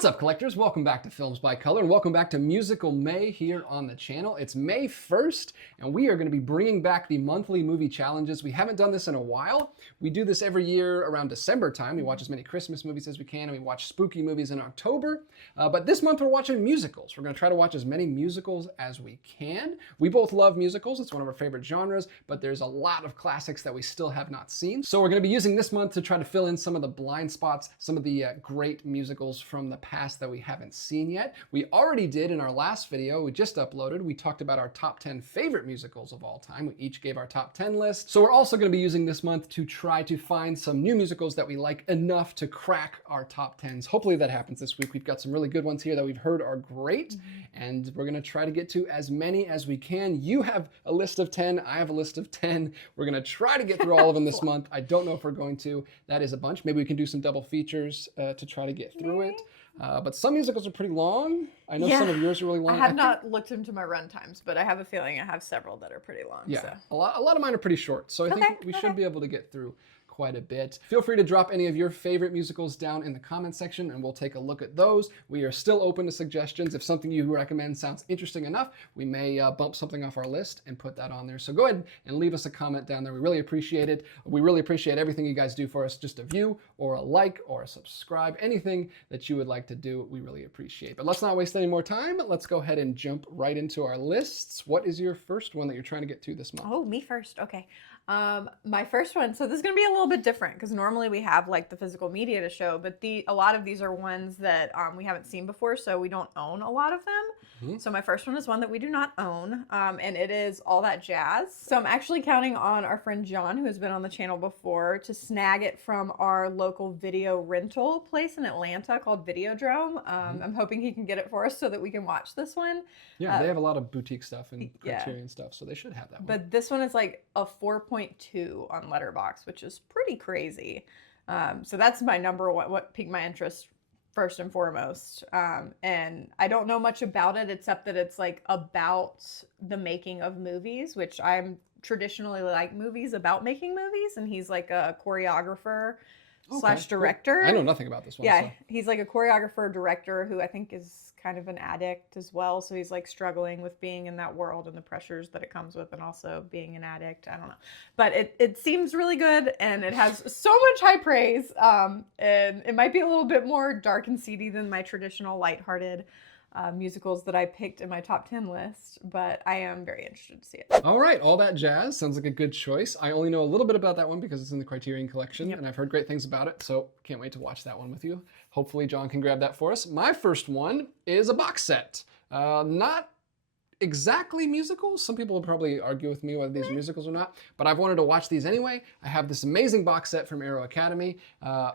What's up, collectors? Welcome back to Films by Color, and welcome back to Musical May here on the channel. It's May 1st, and we are going to be bringing back the monthly movie challenges. We haven't done this in a while. We do this every year around December time. We watch as many Christmas movies as we can, and we watch spooky movies in October. But this month we're watching musicals. We're going to try to watch as many musicals as we can. We both love musicals. It's one of our favorite genres, but there's a lot of classics that we still have not seen. So we're going to be using this month to try to fill in some of the blind spots, some of the great musicals from the past that we haven't seen yet. We already did in our last video we just uploaded. We talked about our top 10 favorite musicals of all time. We each gave our top 10 list. So we're also going to be using this month to try to find some new musicals that we like enough to crack our top 10s. Hopefully that happens this week. We've got some really good ones here that we've heard are great, and we're going to try to get to as many as we can. You have a list of 10. I have a list of 10. We're going to try to get through all of them this month. I don't know if we're going to. That is a bunch. Maybe we can do some double features to try to get through it. But some musicals are pretty long. I know some of yours are really long. I have not looked into my run times, but I have a feeling I have several that are pretty long. Yeah, so. a lot of mine are pretty short, so I think we should be able to get through quite a bit. Feel free to drop any of your favorite musicals down in the comment section and we'll take a look at those. We are still open to suggestions. If something you recommend sounds interesting enough, we may bump something off our list and put that on there. So go ahead and leave us a comment down there. We really appreciate it. We really appreciate everything you guys do for us. Just a view or a like or a subscribe, anything that you would like to do, we really appreciate. But let's not waste any more time. Let's go ahead and jump right into our lists. What is your first one that you're trying to get through this month? Oh, me first. Okay. My first one, so this is going to be a little bit different because normally we have like the physical media to show, but a lot of these are ones that we haven't seen before, so we don't own a lot of them. So my first one is one that we do not own, and it is All That Jazz. So I'm actually counting on our friend John, who has been on the channel before, to snag it from our local video rental place in Atlanta called Videodrome. I'm hoping he can get it for us so that we can watch this one. Yeah, they have a lot of boutique stuff and Criterion stuff, so they should have that one. But this one is like a 4.2 on Letterboxd, which is pretty crazy. So that's my number one, what piqued my interest first and foremost. And I don't know much about it except that it's like about the making of movies, which I'm traditionally like movies about making movies. And he's like a choreographer slash director. I know nothing about this one. Yeah, so. He's like a choreographer director who I think is kind of an addict as well. So he's like struggling with being in that world and the pressures that it comes with and also being an addict. I don't know. But it seems really good and it has so much high praise. And it might be a little bit more dark and seedy than my traditional lighthearted musicals that I picked in my top 10 list, but I am very interested to see it. All right, All That Jazz sounds like a good choice. I only know a little bit about that one because it's in the Criterion collection, and I've heard great things about it, so can't wait to watch that one with you. Hopefully John can grab that for us. My first one is a box set. Not exactly musicals. Some people will probably argue with me whether these are musicals or not, but I've wanted to watch these anyway. I have this amazing box set from Arrow Academy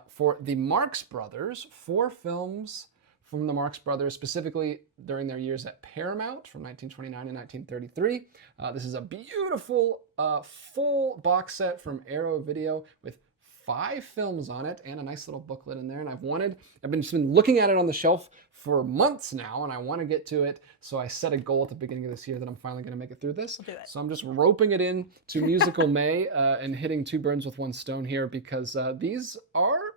for the Marx Brothers, 4 films from the Marx Brothers, specifically during their years at Paramount from 1929 and 1933. This is a beautiful full box set from Arrow Video with 5 films on it and a nice little booklet in there. And I've been looking at it on the shelf for months now, and I want to get to it. So I set a goal at the beginning of this year that I'm finally going to make it through this. We'll do it. So I'm just roping it in to Musical May and hitting 2 birds with 1 stone here because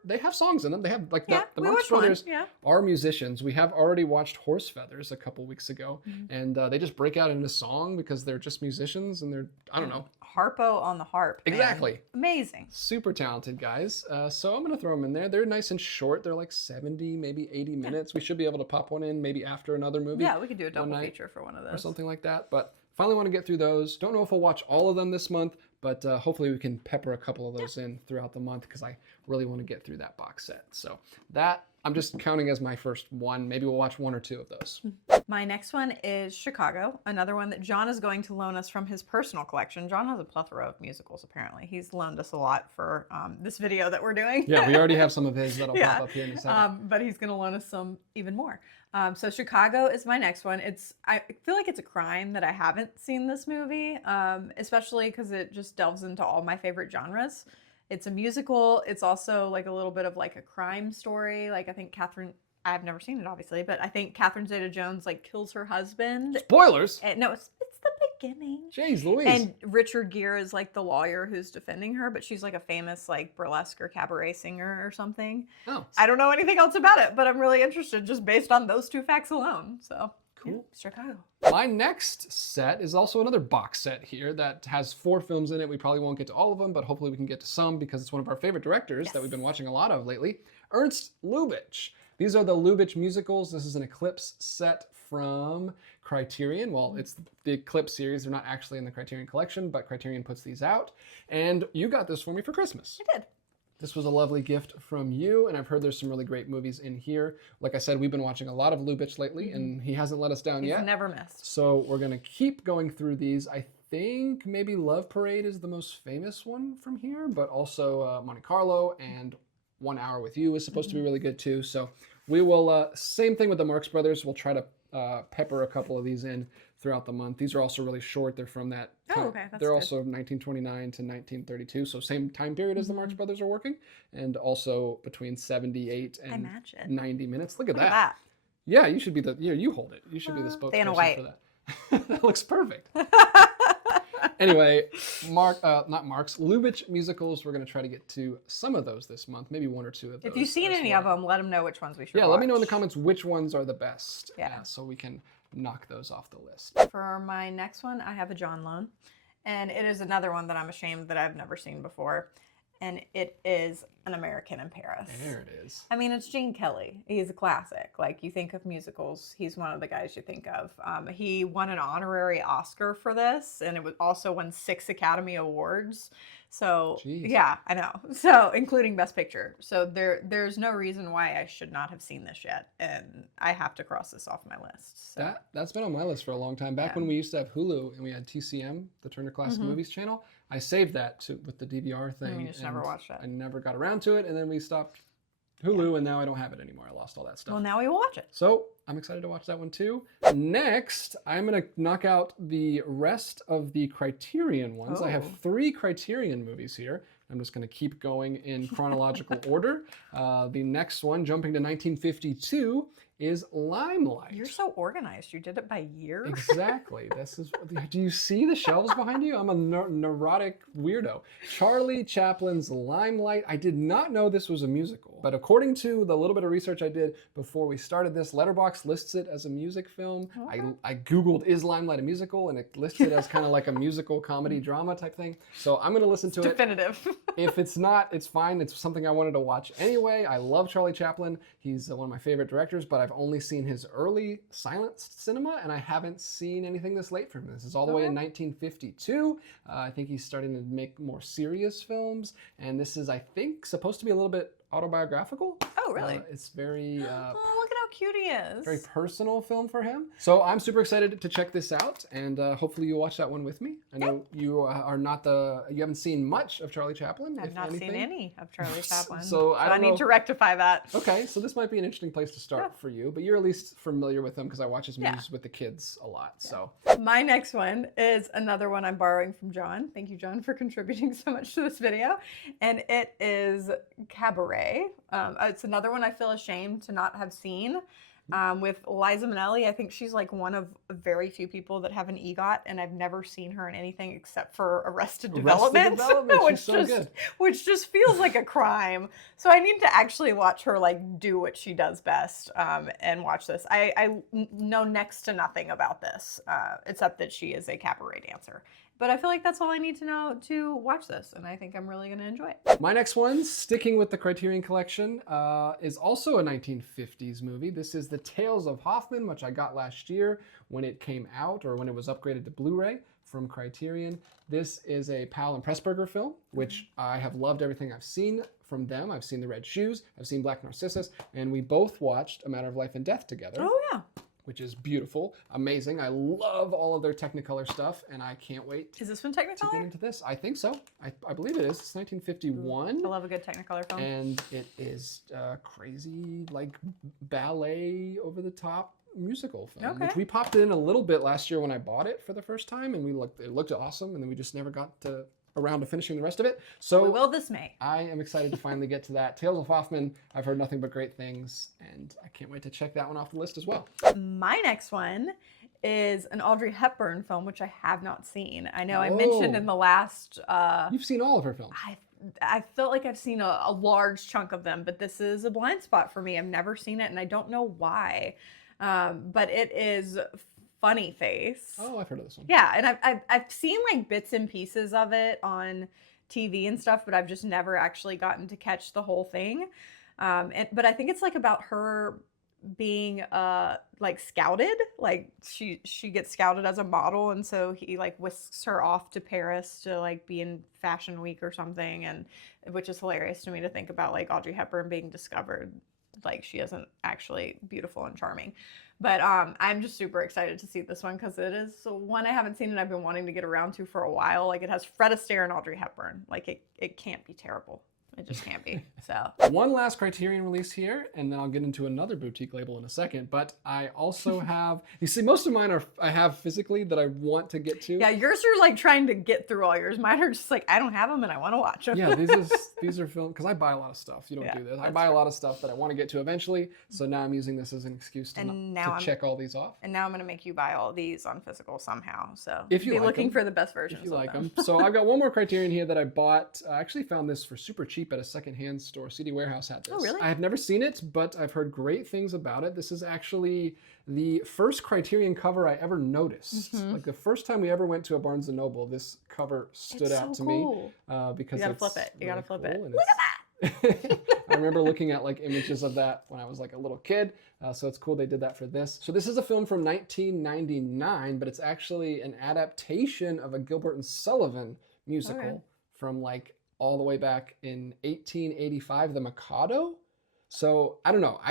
they have songs in them. They have like the Marx Brothers are musicians. We have already watched Horse Feathers a couple weeks ago, and they just break out into song because they're just musicians and they're, I don't know. Harpo on the harp. Man. Exactly. Amazing. Super talented guys. So I'm going to throw them in there. They're nice and short. They're like 70, maybe 80 minutes. We should be able to pop one in maybe after another movie. Yeah, we could do a double feature for one of those. Or something like that. But finally want to get through those. Don't know if I'll watch all of them this month, but hopefully we can pepper a couple of those in throughout the month because I really want to get through that box set. So that I'm just counting as my first one. Maybe we'll watch 1 or 2 of those. My next one is Chicago, another one that John is going to loan us from his personal collection. John has a plethora of musicals, apparently. He's loaned us a lot for this video that we're doing. Yeah, we already have some of his that'll pop up here in a second. But he's going to loan us some even more. So Chicago is my next one. I feel like it's a crime that I haven't seen this movie, especially because it just delves into all my favorite genres. It's a musical. It's also like a little bit of like a crime story. Like I think I've never seen it obviously, but I think Catherine Zeta-Jones like kills her husband. Spoilers! No, it's the big beginning. Jeez Louise. And Richard Gere is like the lawyer who's defending her, but she's like a famous like burlesque or cabaret singer or something. Oh. I don't know anything else about it, but I'm really interested just based on those 2 facts alone. So Cool. yeah, Chicago. My next set is also another box set here that has 4 films in it. We probably won't get to all of them, but hopefully we can get to some because it's one of our favorite directors that we've been watching a lot of lately. Ernst Lubitsch. These are the Lubitsch musicals. This is an Eclipse set from Criterion. Well, it's the Eclipse series. They're not actually in the Criterion collection, but Criterion puts these out. And you got this for me for Christmas. I did. This was a lovely gift from you, and I've heard there's some really great movies in here. Like I said, we've been watching a lot of Lubitsch lately, and he hasn't let us down yet. He's never missed. So we're going to keep going through these. I think maybe Love Parade is the most famous one from here, but also Monte Carlo and 1 Hour with You is supposed to be really good too. So we will, same thing with the Marx Brothers. We'll try to pepper a couple of these in throughout the month. These are also really short. They're from that time. Oh, okay. That's They're good. also 1929 to 1932, so same time period as the Marx Brothers are working, and also between 78 and 90 minutes. Look at that. Yeah, you should be the, you hold it. You should be the spokesperson Dana White. for that. That looks perfect. Anyway, not Marx, Lubitsch musicals. We're going to try to get to some of those this month, maybe 1 or 2 of those. If you've seen any of them, let them know which ones we should watch. let me know in the comments which ones are the best, Yeah. so we can knock those off the list. For my next one, I have a John Lone, and it is another one that I'm ashamed that I've never seen before, and it is An American in Paris. There it is. I mean, it's Gene Kelly. He's a classic. Like, you think of musicals, he's one of the guys you think of. He won an honorary Oscar for this, and it was also won 6 Academy Awards. So, Jeez. yeah, I know. So, including Best Picture. So, there's no reason why I should not have seen this yet, and I have to cross this off my list. So. That's been on my list for a long time. Back when we used to have Hulu and we had TCM, the Turner Classic Movies channel, I saved that with the DVR thing. You just never watched it. I never got around to it, and then we stopped Hulu, and now I don't have it anymore. I lost all that stuff. Well, now we will watch it. So I'm excited to watch that one too. Next, I'm going to knock out the rest of the Criterion ones. I have 3 Criterion movies here. I'm just going to keep going in chronological order. The next one, jumping to 1952, is Limelight. You're so organized. You did it by year. Exactly. Do you see the shelves behind you? I'm a neurotic weirdo. Charlie Chaplin's Limelight. I did not know this was a musical, but according to the little bit of research I did before we started this, Letterboxd lists it as a music film. Okay. I Googled, is Limelight a musical? And it lists it as kind of like a musical comedy drama type thing. So I'm going to listen to it. Definitive. If it's not, it's fine. It's something I wanted to watch anyway. I love Charlie Chaplin. He's one of my favorite directors, but I've only seen his early silent cinema, and I haven't seen anything this late from him. This is all the way in 1952. I think he's starting to make more serious films, and this is, I think, supposed to be a little bit autobiographical. Oh, really? It's very... Oh, look at how cute he is. Very personal film for him. So I'm super excited to check this out, and hopefully you watch that one with me. I know you are not you haven't seen much of Charlie Chaplin. I've not seen any of Charlie Chaplin. So I need to rectify that. Okay, so this might be an interesting place to start for you, but you're at least familiar with him because I watch his movies with the kids a lot. So my next one is another one I'm borrowing from John. Thank you, John, for contributing so much to this video. And it is Cabaret. It's another one I feel ashamed to not have seen. With Liza Minnelli, I think she's like one of very few people that have an EGOT, and I've never seen her in anything except for Arrested Development, which just feels like a crime. So I need to actually watch her like do what she does best, and watch this. I know next to nothing about this, except that she is a cabaret dancer. But I feel like that's all I need to know to watch this, and I think I'm really going to enjoy it. My next one, sticking with the Criterion Collection, is also a 1950s movie. This is The Tales of Hoffman, which I got last year when it came out, or when it was upgraded to Blu-ray from Criterion. This is a Powell and Pressburger film, which I have loved everything I've seen from them. I've seen The Red Shoes, I've seen Black Narcissus, and we both watched A Matter of Life and Death together. Oh, yeah. Which is beautiful, amazing. I love all of their Technicolor stuff, and I can't wait Is this one to Technicolor? get into this. I think so. I believe it is. It's 1951. I love a good Technicolor film. And it is crazy, like ballet, over-the-top musical film. Which we popped in a little bit last year when I bought it for the first time, and it looked awesome, and then we just never got around to finishing the rest of it. So we will this May. I am excited to finally get to that. Tales of Hoffman, I've heard nothing but great things, and I can't wait to check that one off the list as well. My next one is an Audrey Hepburn film, which I have not seen. I know I mentioned in the last... You've seen all of her films. I felt like I've seen a large chunk of them, but this is a blind spot for me. I've never seen it, and I don't know why. But it is Funny Face. Oh, I've heard of this one. Yeah, and I've seen like bits and pieces of it on TV and stuff, but I've just never actually gotten to catch the whole thing. But I think it's like about her being like scouted, like she gets scouted as a model, and so he like whisks her off to Paris to like be in Fashion Week or something, and which is hilarious to me to think about, like Audrey Hepburn being discovered like she isn't actually beautiful and charming. But I'm just super excited to see this one because it is one I haven't seen and I've been wanting to get around to for a while. Like it has Fred Astaire and Audrey Hepburn. Like it can't be terrible. It just can't be. So one last Criterion release here, and then I'll get into another boutique label in a second. But I also have, you see, most of mine I have physically that I want to get to. Yeah, yours are like trying to get through all yours. Mine are just like, I don't have them and I want to watch them. Yeah, these are films, because I buy a lot of stuff. You don't do this. I buy a lot of stuff that I want to get to eventually. So now I'm using this as an excuse to check all these off. And now I'm going to make you buy all these on physical somehow. So if you be like looking them, for the best versions if you like them. So I've got one more Criterion here that I bought. I actually found this for super cheap at a secondhand store. CD Warehouse had this. Oh, really? I have never seen it, but I've heard great things about it. This is actually the first Criterion cover I ever noticed. Like the first time we ever went to a Barnes & Noble, this cover stood out to me because you gotta flip it. You gotta flip it. Look at that! I remember looking at like images of that when I was like a little kid. So it's cool they did that for this. So this is a film from 1999, but it's actually an adaptation of a Gilbert and Sullivan musical from like all the way back in 1885, The Mikado. So I don't know.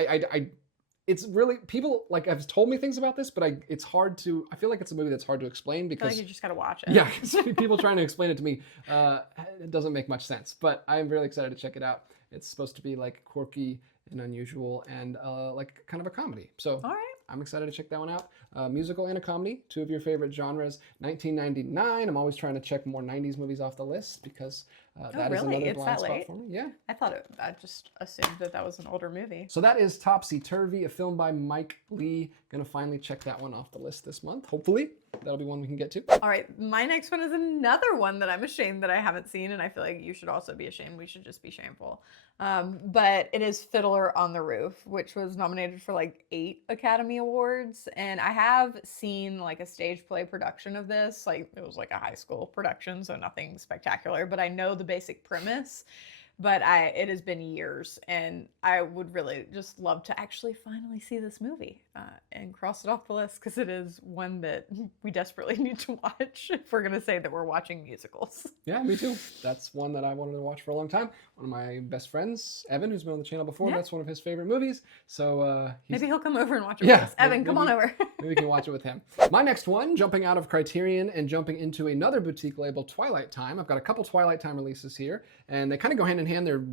It's really, people like have told me things about this, but it's hard to, I feel like it's a movie that's hard to explain because I feel like you just gotta watch it. Yeah, people trying to explain it to me, it doesn't make much sense, but I'm really excited to check it out. It's supposed to be like quirky and unusual and like kind of a comedy. So all right. I'm excited to check that one out. Musical and a comedy, two of your favorite genres. 1999, I'm always trying to check more 90s movies off the list because that is another blind spot for me. Yeah. I just assumed that was an older movie. So that is Topsy Turvy, a film by Mike Leigh. Gonna finally check that one off the list this month. Hopefully, that'll be one we can get to. All right, my next one is another one that I'm ashamed that I haven't seen, and I feel like you should also be ashamed. We should just be shameful. But it is Fiddler on the Roof, which was nominated for like 8 Academy Awards, and I have seen like a stage play production of this. Like it was like a high school production, so nothing spectacular, but I know the basic premise. But it has been years, and I would really just love to actually finally see this movie and cross it off the list because it is one that we desperately need to watch if we're going to say that we're watching musicals. Yeah, me too. That's one that I wanted to watch for a long time. One of my best friends, Evan, who's been on the channel before, that's one of his favorite movies. So maybe he'll come over and watch it with us. Evan, come on over. Maybe we can watch it with him. My next one, jumping out of Criterion and jumping into another boutique label, Twilight Time. I've got a couple Twilight Time releases here, and they kind of go hand in hand. They're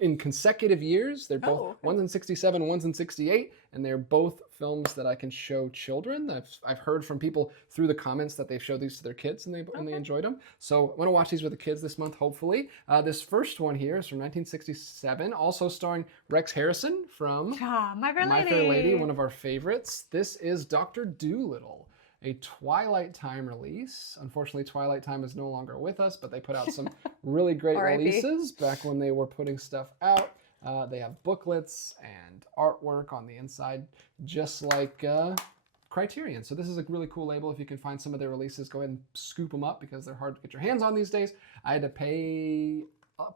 in consecutive years. They're both one's in 67, one's in 68, and they're both films that I can show children. I've heard from people through the comments that they've showed these to their kids and they enjoyed them. So I'm going to watch these with the kids this month, hopefully. This first one here is from 1967, also starring Rex Harrison from My Fair Lady, one of our favorites. This is Dr. Dolittle, a Twilight Time release. Unfortunately, Twilight Time is no longer with us, but they put out some really great releases back when they were putting stuff out. They have booklets and artwork on the inside, just like Criterion. So this is a really cool label. If you can find some of their releases, go ahead and scoop them up because they're hard to get your hands on these days. I had to pay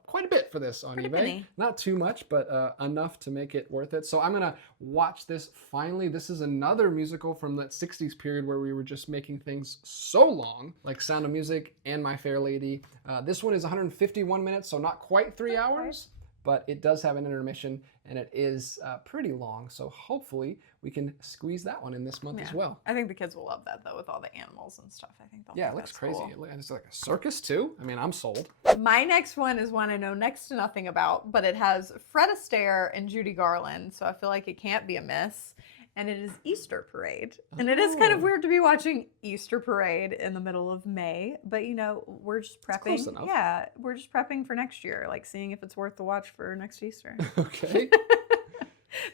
quite a bit for this on eBay. Penny. Not too much, but enough to make it worth it. So I'm gonna watch this finally. This is another musical from that 60s period where we were just making things so long, like Sound of Music and My Fair Lady. This one is 151 minutes, so not quite 3 hours, but it does have an intermission and it is pretty long. So hopefully we can squeeze that one in this month as well. I think the kids will love that though, with all the animals and stuff. I think they'll think it looks that's crazy. Cool. It's like a circus too. I mean, I'm sold. My next one is one I know next to nothing about, but it has Fred Astaire and Judy Garland, so I feel like it can't be a miss. And it is Easter Parade. And it is kind of weird to be watching Easter Parade in the middle of May, but you know, we're just prepping. Close enough. Yeah, we're just prepping for next year, like seeing if it's worth the watch for next Easter. Okay.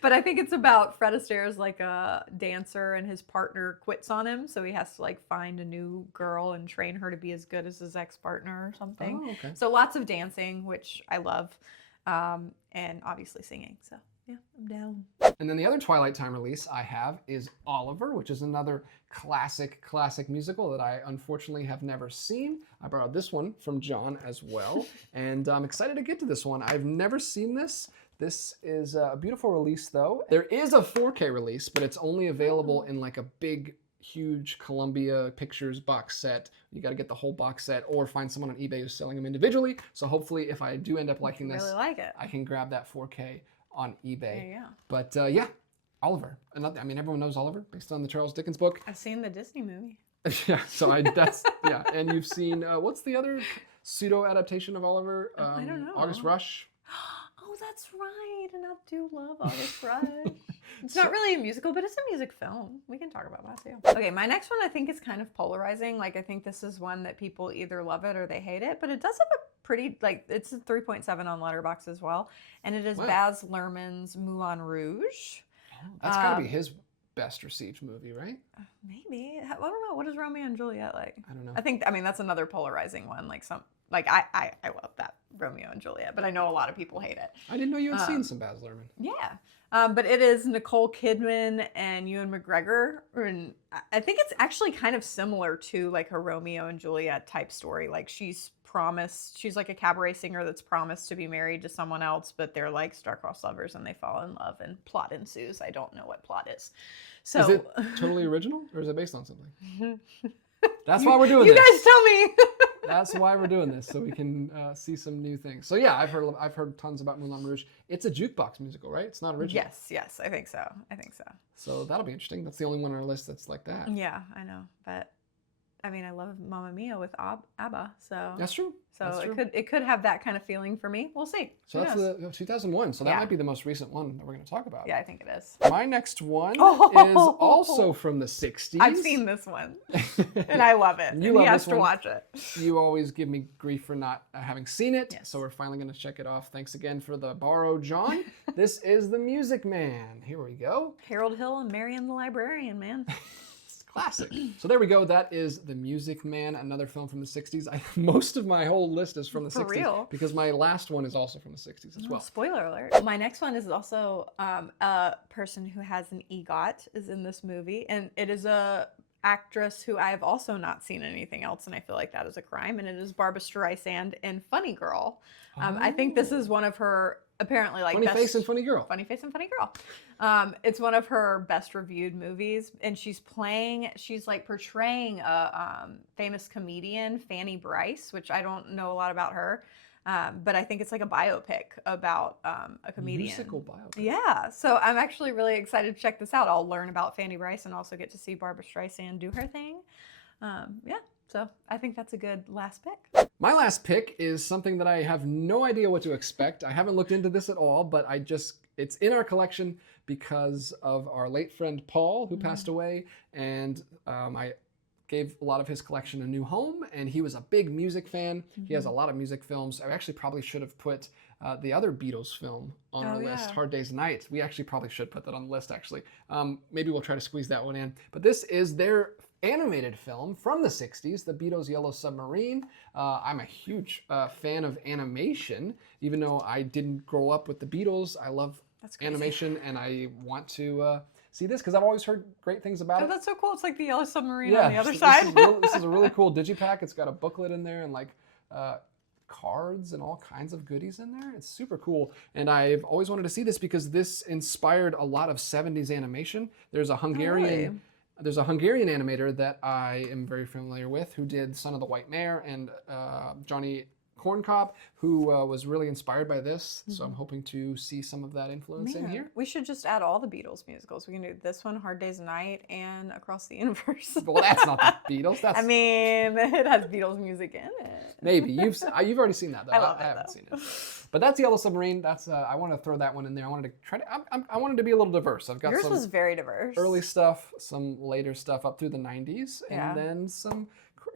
But I think it's about Fred Astaire's like a dancer and his partner quits on him, so he has to like find a new girl and train her to be as good as his ex-partner or something. Oh, okay. So lots of dancing, which I love, and obviously singing. So yeah, I'm down. And then the other Twilight Time release I have is Oliver, which is another classic musical that I unfortunately have never seen. I borrowed this one from John as well, and I'm excited to get to this one. I've never seen this. This is a beautiful release, though. There is a 4K release, but it's only available in like a big, huge Columbia Pictures box set. You got to get the whole box set or find someone on eBay who's selling them individually. So hopefully, if I do end up liking this, Really like it. I can grab that 4K on eBay. Yeah. But yeah, Oliver. Another, I mean, everyone knows Oliver based on the Charles Dickens book. I've seen the Disney movie. Yeah, so yeah. And you've seen, what's the other pseudo adaptation of Oliver? I don't know. August Rush. Oh, that's right. And I do love August Rush. It's not really a musical, but it's a music film. We can talk about that too. Okay, my next one I think is kind of polarizing. Like I think this is one that people either love it or they hate it, but it does have a pretty, like it's a 3.7 on Letterboxd as well. And it is Wow. Baz Luhrmann's Moulin Rouge. That's got to be his best received movie, right? Maybe. I don't know. What is Romeo and Juliet like? I don't know. I mean, that's another polarizing one. Like I love that Romeo and Juliet, but I know a lot of people hate it. I didn't know you had seen some Baz Luhrmann. Yeah. But it is Nicole Kidman and Ewan McGregor. And I think it's actually kind of similar to like a Romeo and Juliet type story. Like she's like a cabaret singer that's promised to be married to someone else, but they're like star-crossed lovers and they fall in love and plot ensues. I don't know what plot is. So Is it totally original or is it based on something? That's why we're doing you this. guys tell me. That's why we're doing this, so we can see some new things. So yeah, I've heard tons about Moulin Rouge. It's a jukebox musical, right? It's not original. Yes, I think so. So that'll be interesting. That's the only one on our list that's like that. Yeah, I know. But I mean, I love Mamma Mia with ABBA, so That's true. So That's true. it could have that kind of feeling for me. We'll see. So Who that's knows? the 2001. So that Yeah. might be the most recent one that we're going to talk about. Yeah, I think it is. My next one Oh. is also from the 60s. I've seen this one, and I love it. You and love he has this to one. watch it. You always give me grief for not having seen it, Yes. so we're finally going to check it off. Thanks again for the borrow, John. This is The Music Man. Here we go. Harold Hill and Marion the Librarian, man. Classic. So there we go. That is The Music Man, another film from the 60s. Most of my whole list is from the For 60s. real? Because my last one is also from the 60s as well. Spoiler alert. My next one is also a person who has an EGOT is in this movie, and it is a actress who I have also not seen anything else, and I feel like that is a crime, and it is Barbra Streisand in Funny Girl. I think this is one of her apparently like Funny best, Face and Funny Girl. Funny Face and Funny Girl. It's one of her best reviewed movies, and she's like portraying a famous comedian, Fanny Brice, which I don't know a lot about her, but I think it's like a biopic about a comedian. Musical biopic. Yeah, so I'm actually really excited to check this out. I'll learn about Fanny Brice and also get to see Barbra Streisand do her thing. Yeah, so I think that's a good last pick. My last pick is something that I have no idea what to expect. I haven't looked into this at all, but it's in our collection because of our late friend Paul, who passed away, and I gave a lot of his collection a new home, and he was a big music fan. He has a lot of music films. I actually probably should have put the other Beatles film on our list, Hard Day's Night. We actually probably should put that on the list, actually. Maybe we'll try to squeeze that one in. But this is their animated film from the 60s, the Beatles' Yellow Submarine. I'm a huge fan of animation. Even though I didn't grow up with the Beatles, I love animation, and I want to see this because I've always heard great things about it. That's so cool. It's like the Yellow Submarine on the other this side. This is a really cool digipack. It's got a booklet in there and like cards and all kinds of goodies in there. It's super cool. And I've always wanted to see this because this inspired a lot of 70s animation. There's a Hungarian animator that I am very familiar with who did Son of the White Mare and Johnny Corncob, who was really inspired by this. So I'm hoping to see some of that influence in here. We should just add all the Beatles musicals. We can do this one, Hard Day's Night, and Across the Universe. Well, that's not the Beatles. That's I mean, it has Beatles music in it. maybe you've already seen that though. I haven't seen it. But that's Yellow Submarine. That's I want to throw that one in there. I wanted to try to. I wanted to be a little diverse. I've got Yours some was very diverse. early stuff, some later stuff up through the 90s, Yeah. and then some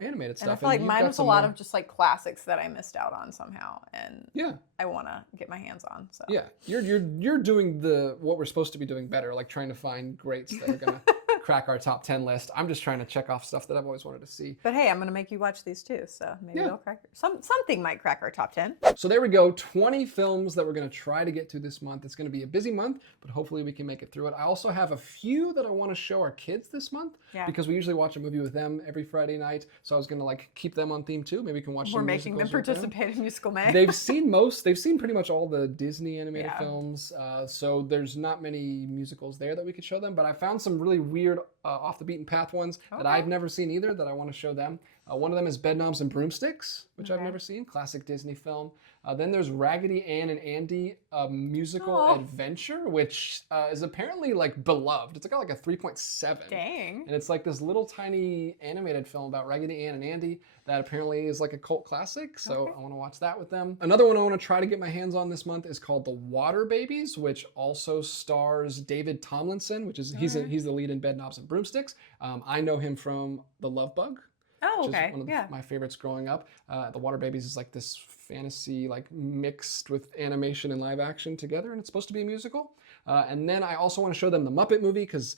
animated stuff. And I feel like you've mine got was a some lot more. of just like classics that I missed out on somehow, and Yeah. I want to get my hands on. So Yeah, you're doing what we're supposed to be doing better, like trying to find greats that are gonna crack our top 10 list. I'm just trying to check off stuff that I've always wanted to see. But hey, I'm going to make you watch these too, so maybe Yeah. they'll crack. Something might crack our top 10. So there we go, 20 films that we're going to try to get to this month. It's going to be a busy month, but hopefully we can make it through it. I also have a few that I want to show our kids this month Yeah. because we usually watch a movie with them every Friday night. So I was going to like keep them on theme too. Maybe we can watch. We're some making them musicals with participate in Musical May. They've seen pretty much all the Disney animated films, so there's not many musicals there that we could show them, but I found some really weird off the beaten path ones that I've never seen either that I want to show them. One of them is Bedknobs and Broomsticks, which I've never seen, classic Disney film. Then there's Raggedy Ann and Andy, a musical adventure, which is apparently like beloved. It's got like a 3.7. Dang. And it's like this little tiny animated film about Raggedy Ann and Andy that apparently is like a cult classic. So I want to watch that with them. Another one I want to try to get my hands on this month is called The Water Babies, which also stars David Tomlinson, which is he's the lead in Bedknobs and Broomsticks. I know him from The Love Bug. Oh, Which okay. is one of my favorites growing up. The Water Babies is like this fantasy, like mixed with animation and live action together, and it's supposed to be a musical. And then I also want to show them the Muppet movie because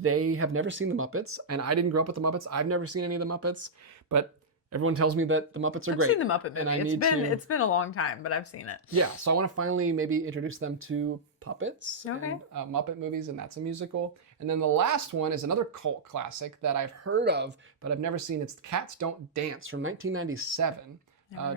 they have never seen the Muppets, and I didn't grow up with the Muppets. I've never seen any of the Muppets, but everyone tells me that the Muppets are great. I've seen the Muppet movie. And It's been a long time, but I've seen it. Yeah, so I want to finally maybe introduce them to puppets Okay. and Muppet movies, and that's a musical. And then the last one is another cult classic that I've heard of, but I've never seen. It's Cats Don't Dance from 1997.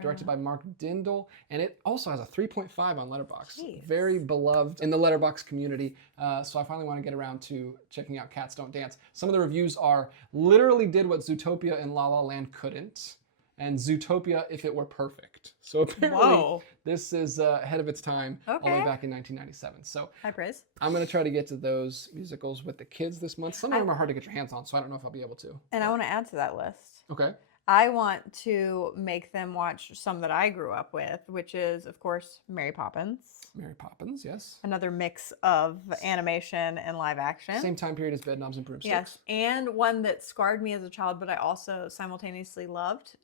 Directed by Mark Dindal, and it also has a 3.5 on Letterboxd. Jeez. Very beloved in the Letterboxd community. So I finally want to get around to checking out Cats Don't Dance. Some of the reviews are literally did what Zootopia and La La Land couldn't, and Zootopia if it were perfect. So apparently this is ahead of its time, all the way back in 1997. So high praise. I'm going to try to get to those musicals with the kids this month. Some of them are hard to get your hands on, so I don't know if I'll be able to. And I want to add to that list. Okay. I want to make them watch some that I grew up with, which is, of course, Mary Poppins. Mary Poppins, yes. Another mix of animation and live action. Same time period as Bedknobs and Broomsticks. Yes, and one that scarred me as a child, but I also simultaneously loved,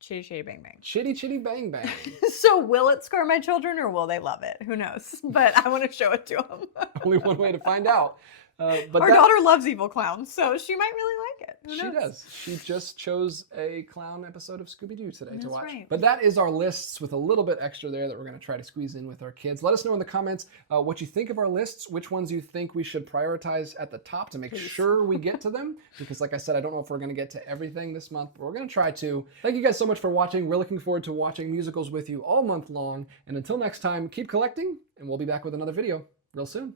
Chitty Chitty Bang Bang. Chitty Chitty Bang Bang. So will it scar my children or will they love it? Who knows? But I want to show it to them. Only one way to find out. But Our daughter loves evil clowns, so she might really like it. Who She knows? does. She just chose a clown episode of Scooby-Doo today to That's watch. right. But that is our lists with a little bit extra there that we're going to try to squeeze in with our kids. Let us know in the comments what you think of our lists, which ones you think we should prioritize at the top to make sure we get to them. Because like I said, I don't know if we're going to get to everything this month, but we're going to try to. Thank you guys so much for watching. We're looking forward to watching musicals with you all month long. And until next time, keep collecting, and we'll be back with another video real soon.